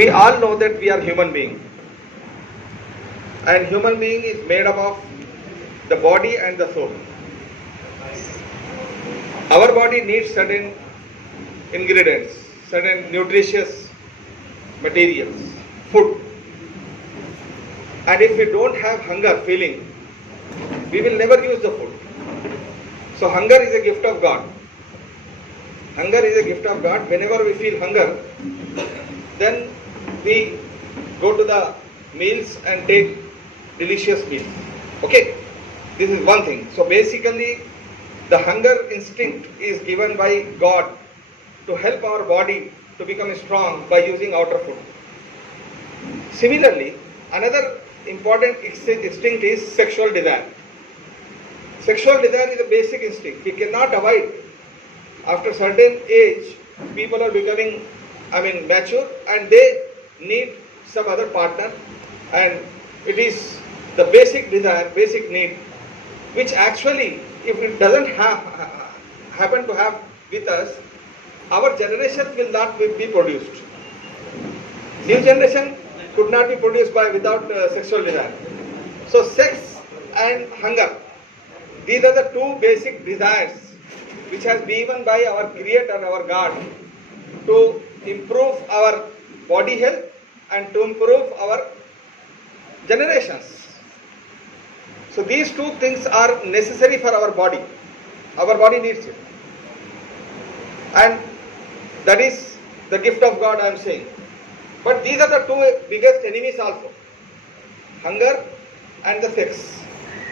We all know that we are human being, and human being is made up of the body and the soul. Our body needs certain ingredients, certain nutritious materials, food. And if we don't have hunger feeling, we will never use the food. So hunger is a gift of God. Hunger is a gift of God. Whenever we feel hunger, then we go to the meals and take delicious meals. Okay, this is one thing. So basically, the hunger instinct is given by God to help our body to become strong by using outer food. Similarly, another important instinct is sexual desire. Sexual desire is a basic instinct. We cannot avoid. After certain age, people are becoming, mature, and they need some other partner, and it is the basic desire, basic need, which actually, if it doesn't happen to have with us, our generation will not be produced. New generation could not be produced without sexual desire. So sex and hunger, these are the two basic desires which has been given by our Creator, our God, to improve our body health and to improve our generations. So these two things are necessary for our body. Our body needs it. And that is the gift of God, I am saying. But these are the two biggest enemies also. Hunger and the sex.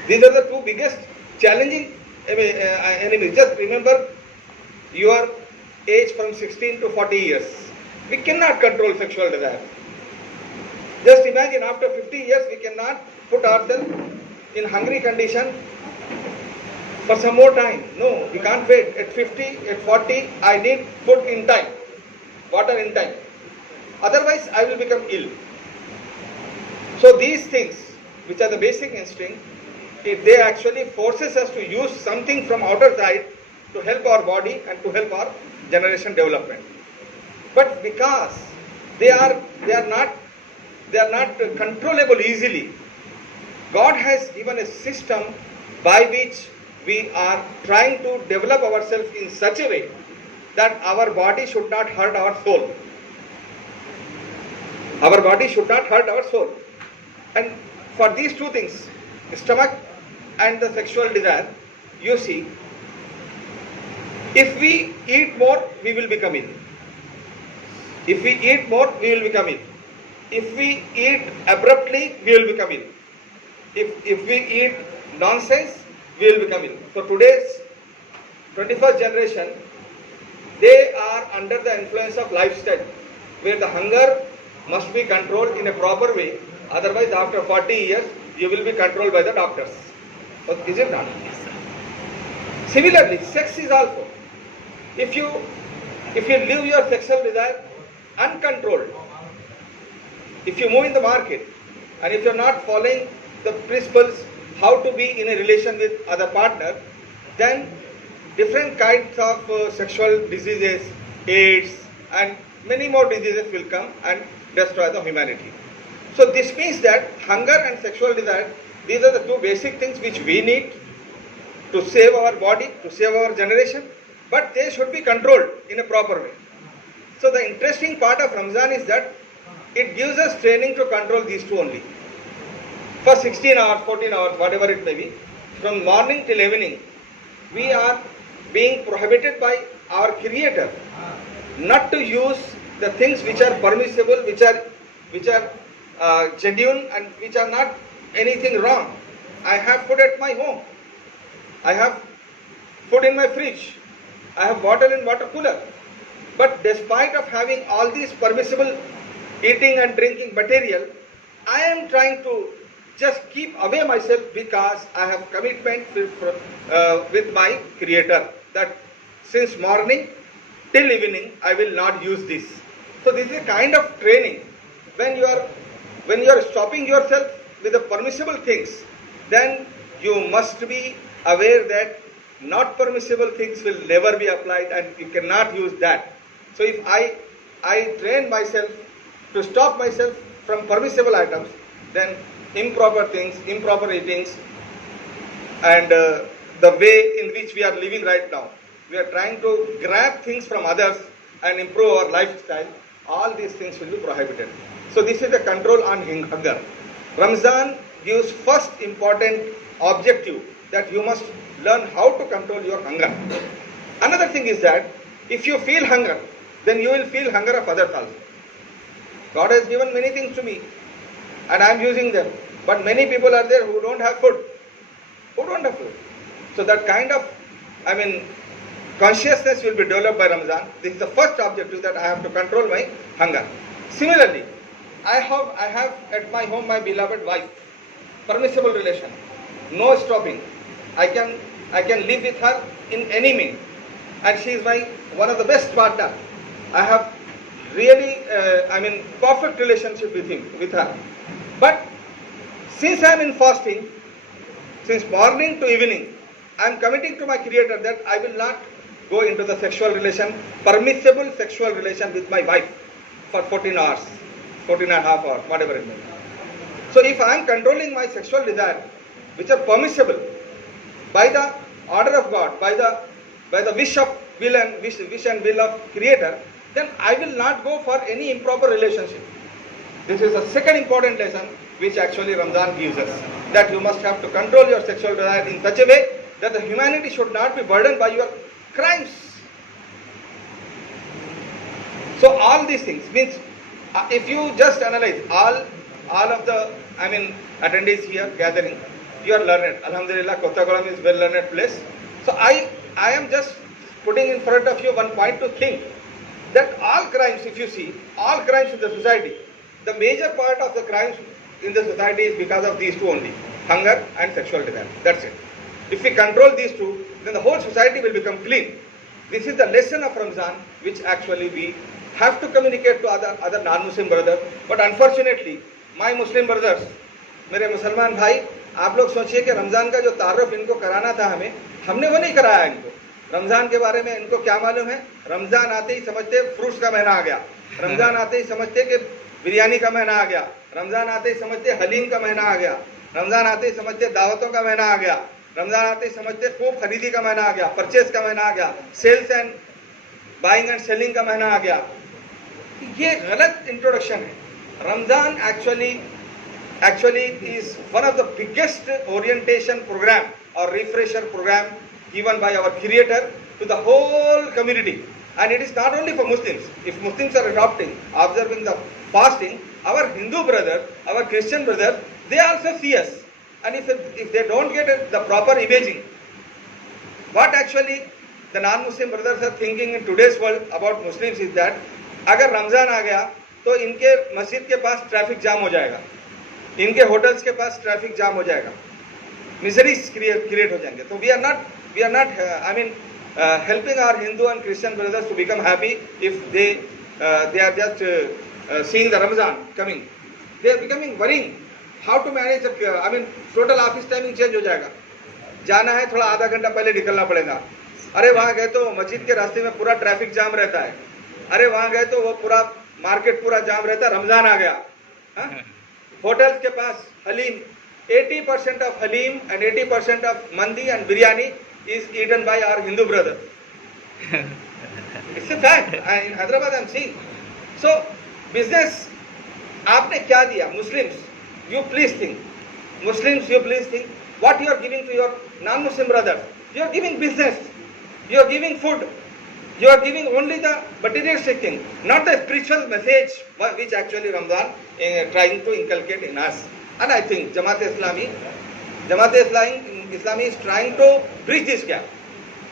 These are the two biggest challenging enemies. Just remember your age from 16 to 40 years. We cannot control sexual desire. Just imagine after 50 years we cannot put ourselves in hungry condition for some more time. No, we can't wait. At 50, at 40, I need food in time, water in time. Otherwise, I will become ill. So these things, which are the basic instinct, they actually forces us to use something from outer side to help our body and to help our generation development. But because they are not controllable easily, God has given a system by which we are trying to develop ourselves in such a way that our body should not hurt our soul. Our body should not hurt our soul. And for these two things, stomach and the sexual desire, you see, if we eat more, we will become ill. If we eat more, we will become ill. If we eat abruptly, we will become ill. If we eat nonsense, we will become ill. So today's 21st generation, they are under the influence of lifestyle, where the hunger must be controlled in a proper way. Otherwise, after 40 years, you will be controlled by the doctors. So is it not? Similarly, sex is also. If you leave your sexual desire uncontrolled, if you move in the market, and if you are not following the principles how to be in a relation with other partner, then different kinds of sexual diseases, AIDS, and many more diseases will come and destroy the humanity. So this means that hunger and sexual desire, these are the two basic things which we need to save our body, to save our generation, but they should be controlled in a proper way. So the interesting part of Ramzan is that it gives us training to control these two only. For 16 hours, 14 hours, whatever it may be, from morning till evening, we are being prohibited by our Creator not to use the things which are permissible, which are genuine, and which are not anything wrong. I have food at my home. I have food in my fridge. I have water in water cooler. But despite of having all these permissible eating and drinking material, I am trying to just keep away myself because I have commitment with my Creator that since morning till evening I will not use this. So this is a kind of training. When you are stopping yourself with the permissible things, then you must be aware that not permissible things will never be applied and you cannot use that. So if I train myself to stop myself from permissible items, then improper things, improper eatings, and the way in which we are living right now. We are trying to grab things from others and improve our lifestyle. All these things will be prohibited. So this is the control on hunger. Ramzan gives first important objective that you must learn how to control your hunger. Another thing is that if you feel hunger, then you will feel hunger of others also. God has given many things to me and I am using them. But many people are there who don't have food. Who don't have food. So that kind of, consciousness will be developed by Ramzan. This is the first objective, that I have to control my hunger. Similarly, I have at my home my beloved wife. Permissible relation. No stopping. I can live with her in any means. And she is one of the best partner. I have really, perfect relationship with her. But since I am in fasting, since morning to evening, I am committing to my Creator that I will not go into the sexual relation, permissible sexual relation with my wife for 14 hours, 14 and a half hours, whatever it may be. So if I am controlling my sexual desire, which are permissible by the order of God, by the wish and will of Creator, then I will not go for any improper relationship. This is the second important lesson which actually Ramzan gives us, that you must have to control your sexual desire in such a way that the humanity should not be burdened by your crimes. So all these things means, if you just analyze all of the attendees here gathering, you are learned. Alhamdulillah, Kottagalam is well learned place. So I am just putting in front of you one point to think that all crimes, if you see, all crimes in the society, the major part of the crimes in the society is because of these two only, hunger and sexual desire. That's it. If we control these two, then the whole society will become clean. This is the lesson of Ramzan, which actually we have to communicate to other non-Muslim brothers. But unfortunately, my Muslim brothers, मेरे मुसलमान भाई, आप लोग सोचिए कि रमज़ान का जो तारुफ इनको कराना था हमने वो नहीं कराया इनको. रमज़ान के बारे में इनको क्या मालूम है? रमज़ान आते ही समझते फ्रूट्स का महीना आ गया. रमज़ान आते ही समझते कि बिरयानी का महीना आ गया. रमज़ान आते ही समझते हलीम का महीना आ गया. रमज़ान आते ही समझते दावतों का महीना आ गया. रमज़ान आते ही समझते खूब खरीदी का महीना आ गया, परचेज का महीना आ गया, sales and buying and selling का महीना आ गया. ये गलत इंट्रोडक्शन है. Ramzan actually is one of the biggest orientation program or refresher program given by our Creator to the whole community. And it is not only for Muslims. If Muslims are adopting, observing the fasting, our Hindu brothers, our Christian brothers, they also see us. And if they don't get the proper imaging, what actually the non-Muslim brothers are thinking in today's world about Muslims is that अगर रमज़ान आ गया तो इनके मस्जिद के पास traffic jam हो जाएगा, इनके hotels के पास ट्रैफिक जाम हो जाएगा, मिजरीज क्रिएट हो जाएंगे. तो we are not helping our Hindu and Christian brothers to become happy if they are just seeing the Ramzan coming. They are becoming worrying how to manage. Total office timing change हो जाएगा. जाना है थोड़ा आधा घंटा पहले निकलना पड़ेगा. अरे वहाँ गए तो मस्जिद के रास्ते में पूरा ट्रैफिक जाम रहता है. अरे वहाँ गए तो वो पूरा मार्केट पूरा जाम रहता है. रमजान आ गया. होटल्स के पास haleem, 80% of haleem and 80% of mandi and biryani is eaten by our Hindu brothers. It's a fact. In Hyderabad I am seeing. So business आपने क्या दिया? Muslims, you please think. Muslims, you please think what you are giving to your non-Muslim brothers. You are giving business. You are giving food. You are giving only the materialistic thing, not the spiritual message which actually Ramzan is trying to inculcate in us. And I think Jamaat Islami is trying to bridge this gap.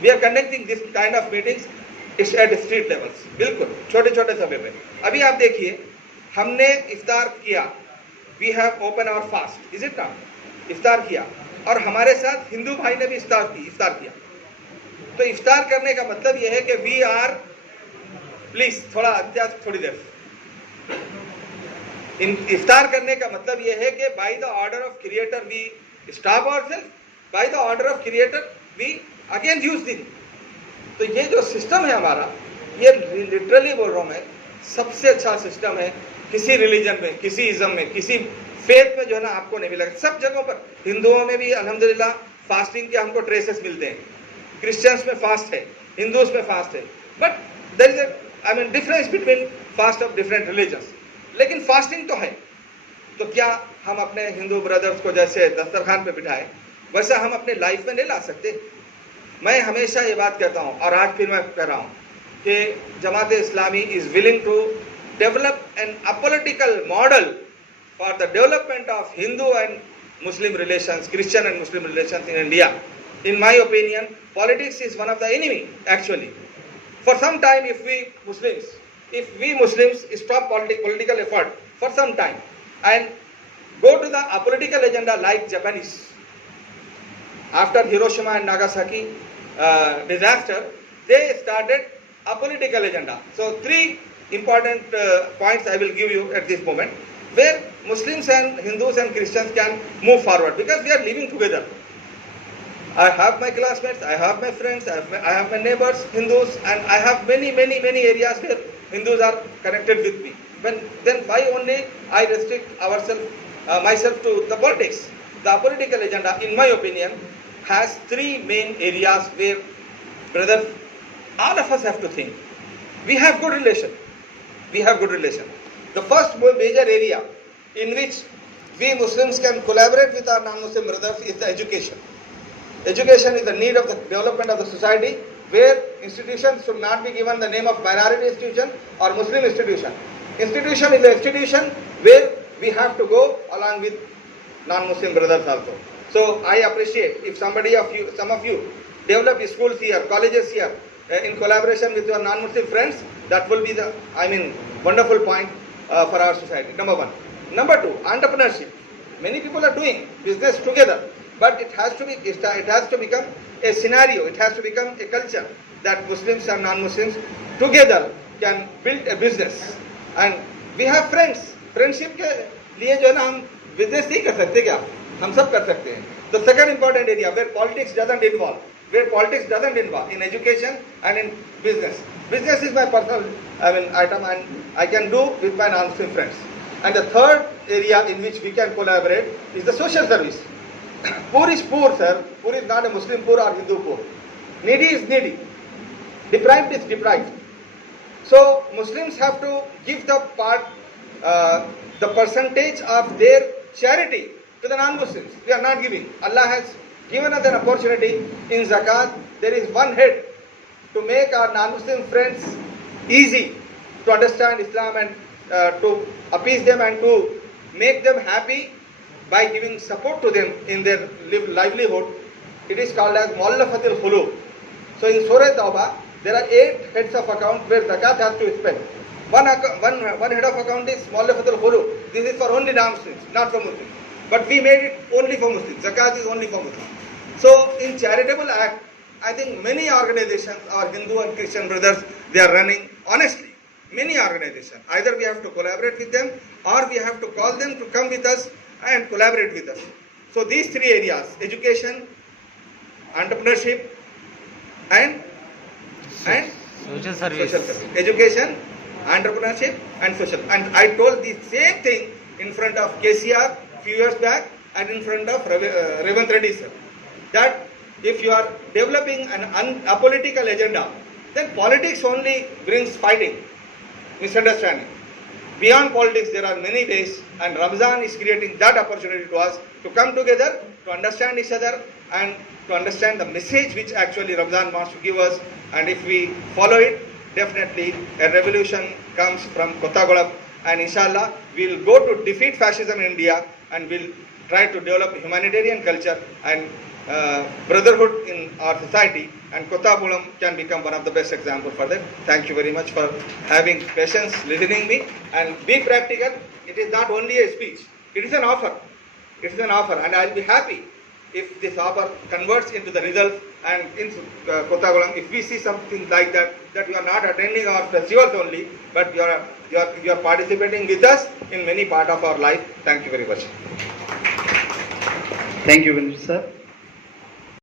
We are conducting this kind of meetings at street levels. बिल्कुल छोटे-छोटे सभे पे. अभी आप देखिए, हमने इफ्तार किया. We have opened our fast. Is it not? इफ्तार किया. और हमारे साथ हिंदू भाई ने भी इफ्तार किया. तो इफ्तार करने का मतलब यह है कि वी आर, प्लीज थोड़ा अध्यास थोड़ी देर. इफ्तार करने का मतलब यह है कि by the order of creator we stop ourselves, by the order of creator we again use this. तो ये जो सिस्टम है हमारा, ये लिटरली बोल रहा हूँ मैं, सबसे अच्छा सिस्टम है किसी रिलीजन में, किसी इज्म में, किसी फेथ में जो है ना आपको नहीं मिलेगा। सब जगहों पर, हिंदुओं में भी अल्हम्दुलिल्लाह फास्टिंग के हमको ट्रेसेस मिलते हैं, क्रिश्चियंस में फास्ट है, हिंदूज में फास्ट है, but there is I mean difference between fast of different religions, लेकिन फास्टिंग तो है। तो क्या हम अपने हिंदू ब्रदर्स को जैसे दस्तरखान पे बिठाए, वैसा हम अपने लाइफ में नहीं ला सकते? मैं हमेशा ये बात कहता हूँ और आज फिर मैं कह रहा हूँ कि Jamaat Islami is willing to develop an apolitical model for the development of Hindu and Muslim relations, Christian and Muslim relations in India. In my opinion, politics is one of the enemy actually. For some time, if we Muslims stop political effort for some time and go to the apolitical agenda like Japanese, after Hiroshima and Nagasaki disaster, they started a political agenda. So three important points I will give you at this moment, where Muslims and Hindus and Christians can move forward, because we are living together. I have my classmates, I have my friends, I have my neighbors, Hindus, and I have many areas where Hindus are connected with me. Then why only I restrict myself to the politics? The political agenda, in my opinion, has three main areas where, brothers, all of us have to think. We have good relation. The first major area in which we Muslims can collaborate with our non-Muslim brothers is the education. Education is the need of the development of the society, where institutions should not be given the name of minority institution or Muslim institution. Institution is the institution where we have to go along with non-Muslim brothers also. So I appreciate if some of you develop schools here, colleges here, in collaboration with your non-Muslim friends, that will be the, wonderful point for our society. Number one. Number two, entrepreneurship. Many people are doing business together, but it has to become a scenario. It has to become a culture that Muslims and non-Muslims together can build a business. And we have friends. Friendship के लिए जो है ना हम business नहीं कर सकते क्या? हम सब कर सकते हैं. The second important area where politics doesn't involve in education and in business. Business is my personal item, and I can do with my non-Muslim friends. And the third area in which we can collaborate is the social service. Poor is poor, sir. Poor is not a Muslim poor or Hindu poor. Needy is needy. Deprived is deprived. So Muslims have to give the percentage of their charity to the non-Muslims. We are not giving. Allah has given us an opportunity in Zakat. There is one head to make our non-Muslim friends easy to understand Islam and to appease them and to make them happy by giving support to them in their livelihood. It is called as Mu'allafatil Khulub. So in Surah Tawbah, there are 8 heads of account where Zakat has to spend. One head of account is Mu'allafatil Khulub. This is for only non-Muslims, not for Muslims. But we made it only for Muslims. Zakat is only for Muslims. So in charitable act, I think many organizations, our Hindu and Christian brothers, they are running honestly. Many organizations. Either we have to collaborate with them, or we have to call them to come with us and collaborate with us. So these three areas: education, entrepreneurship, and social service. Education, entrepreneurship, and social. And I told the same thing in front of KCR few years back and in front of Revant Reddy sir. That if you are developing an apolitical agenda, then politics only brings fighting, misunderstanding. Beyond politics, there are many ways, and Ramzan is creating that opportunity to us to come together, to understand each other, and to understand the message which actually Ramzan wants to give us. And if we follow it, definitely a revolution comes from Kottagolap, and inshallah, we will go to defeat fascism in India, and we'll try to develop humanitarian culture and brotherhood in our society, and Kottagulam can become one of the best examples for that. Thank you very much for having patience, listening me, and be practical. It is not only a speech, it is an offer. It is an offer, and I will be happy if this offer converts into the results. And in Kottagulam, if we see something like that, that you are not attending our festivals only, but you are participating with us in many part of our life. Thank you very much. Thank you, Vinod sir.